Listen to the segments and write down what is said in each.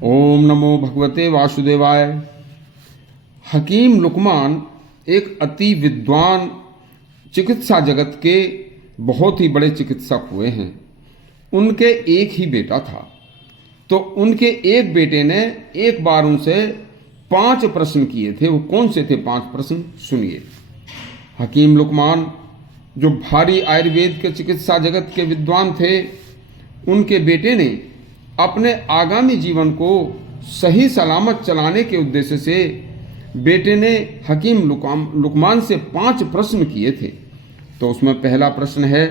ओम नमो भगवते वासुदेवाय। हकीम लुकमान एक अति विद्वान चिकित्सा जगत के बहुत ही बड़े चिकित्सक हुए हैं। उनके एक ही बेटा था, तो उनके एक बेटे ने एक बार उनसे 5 प्रश्न किए थे। वो कौन से थे 5 प्रश्न, सुनिए। हकीम लुकमान जो भारी आयुर्वेद के चिकित्सा जगत के विद्वान थे, उनके बेटे ने अपने आगामी जीवन को सही सलामत चलाने के उद्देश्य से बेटे ने हकीम लुकमान से 5 प्रश्न किए थे। तो उसमें पहला प्रश्न है,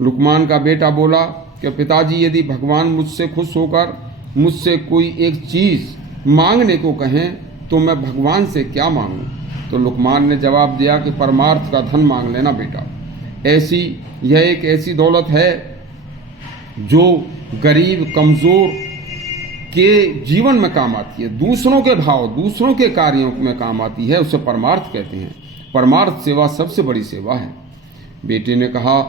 लुकमान का बेटा बोला कि पिताजी, यदि भगवान मुझसे खुश होकर मुझसे कोई एक चीज़ मांगने को कहें तो मैं भगवान से क्या मांगूं? तो लुकमान ने जवाब दिया कि परमार्थ का धन मांग लेना बेटा। यह एक ऐसी दौलत है जो गरीब कमज़ोर के जीवन में काम आती है, दूसरों के भाव, दूसरों के कार्यों में काम आती है, उसे परमार्थ कहते हैं। परमार्थ सेवा सबसे बड़ी सेवा है। बेटे ने कहा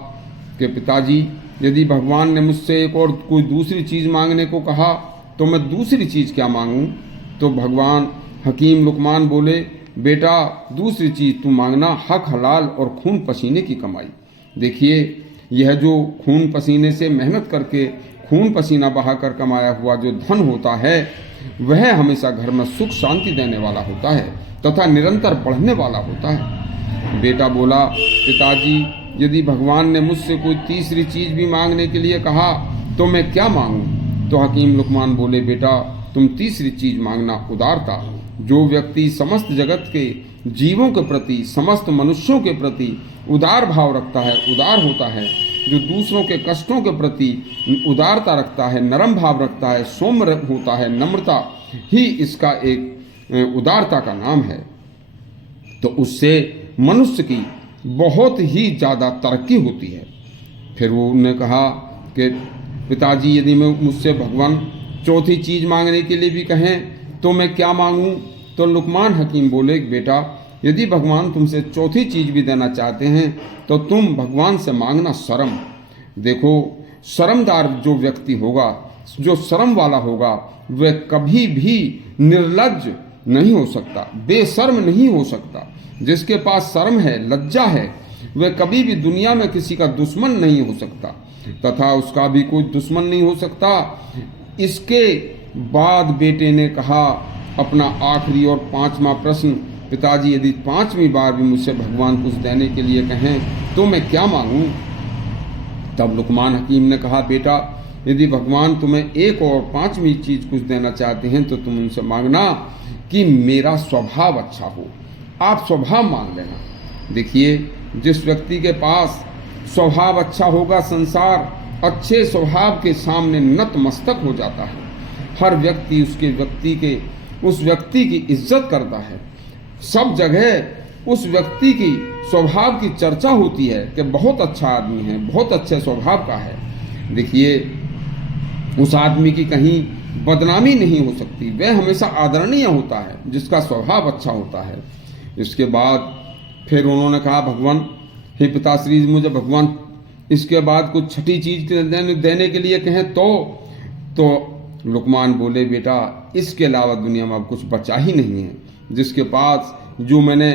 कि पिताजी, यदि भगवान ने मुझसे एक और कोई दूसरी चीज़ मांगने को कहा तो मैं दूसरी चीज़ क्या मांगूं? तो भगवान हकीम लुकमान बोले, बेटा दूसरी चीज़ तू मांगना हक हलाल और खून पसीने की कमाई। देखिए, यह जो खून पसीने से मेहनत करके खून पसीना बहाकर कमाया हुआ जो धन होता है, वह हमेशा घर में सुख शांति देने वाला होता है तथा निरंतर बढ़ने वाला होता है। बेटा बोला, पिताजी, यदि भगवान ने मुझसे कोई तीसरी चीज़ भी मांगने के लिए कहा तो मैं क्या मांगूं? तो हकीम लुकमान बोले, बेटा तुम तीसरी चीज़ मांगना उदारता। जो व्यक्ति समस्त जगत के जीवों के प्रति, समस्त मनुष्यों के प्रति उदार भाव रखता है, उदार होता है, जो दूसरों के कष्टों के प्रति उदारता रखता है, नरम भाव रखता है, सौम्य होता है, नम्रता ही इसका एक उदारता का नाम है, तो उससे मनुष्य की बहुत ही ज़्यादा तरक्की होती है। फिर वो उन्होंने कहा कि पिताजी, यदि मैं मुझसे भगवान चौथी चीज़ मांगने के लिए भी कहें तो मैं क्या मांगूं? तो लुकमान हकीम बोले, बेटा यदि भगवान तुमसे चौथी चीज़ भी देना चाहते हैं तो तुम भगवान से मांगना शर्म। देखो, शर्मदार जो व्यक्ति होगा, जो शर्म वाला होगा, वह कभी भी निर्लज्ज नहीं हो सकता, बेशर्म नहीं हो सकता। जिसके पास शर्म है, लज्जा है, वह कभी भी दुनिया में किसी का दुश्मन नहीं हो सकता तथा उसका भी कोई दुश्मन नहीं हो सकता। इसके बाद बेटे ने कहा अपना आखिरी और 5वां प्रश्न, पिताजी यदि 5वीं बार भी मुझसे भगवान कुछ देने के लिए कहें तो मैं क्या मांगूं? तब लुकमान हकीम ने कहा, बेटा यदि भगवान तुम्हें एक और 5वीं चीज़ कुछ देना चाहते हैं तो तुम उनसे मांगना कि मेरा स्वभाव अच्छा हो। आप स्वभाव मांग लेना। देखिए, जिस व्यक्ति के पास स्वभाव अच्छा होगा, संसार अच्छे स्वभाव के सामने नतमस्तक हो जाता है। हर व्यक्ति उस व्यक्ति की इज्जत करता है। सब जगह उस व्यक्ति की स्वभाव की चर्चा होती है कि बहुत अच्छा आदमी है, बहुत अच्छे स्वभाव का है। देखिए, उस आदमी की कहीं बदनामी नहीं हो सकती, वह हमेशा आदरणीय होता है जिसका स्वभाव अच्छा होता है। इसके बाद फिर उन्होंने कहा, भगवान, हे पिताश्री, मुझे भगवान इसके बाद कुछ छठी चीज़ देने के लिए कहें तो लुकमान बोले, बेटा इसके अलावा दुनिया में अब कुछ बचा ही नहीं है। जिसके पास जो मैंने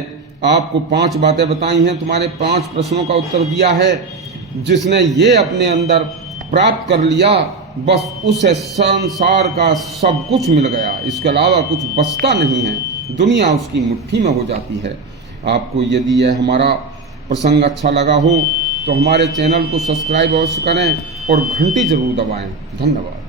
आपको 5 बातें बताई हैं, तुम्हारे 5 प्रश्नों का उत्तर दिया है, जिसने ये अपने अंदर प्राप्त कर लिया, बस उसे संसार का सब कुछ मिल गया, इसके अलावा कुछ बचता नहीं है। दुनिया उसकी मुट्ठी में हो जाती है। आपको यदि यह हमारा प्रसंग अच्छा लगा हो तो हमारे चैनल को सब्सक्राइब अवश्य करें और घंटी जरूर दबाएं। धन्यवाद।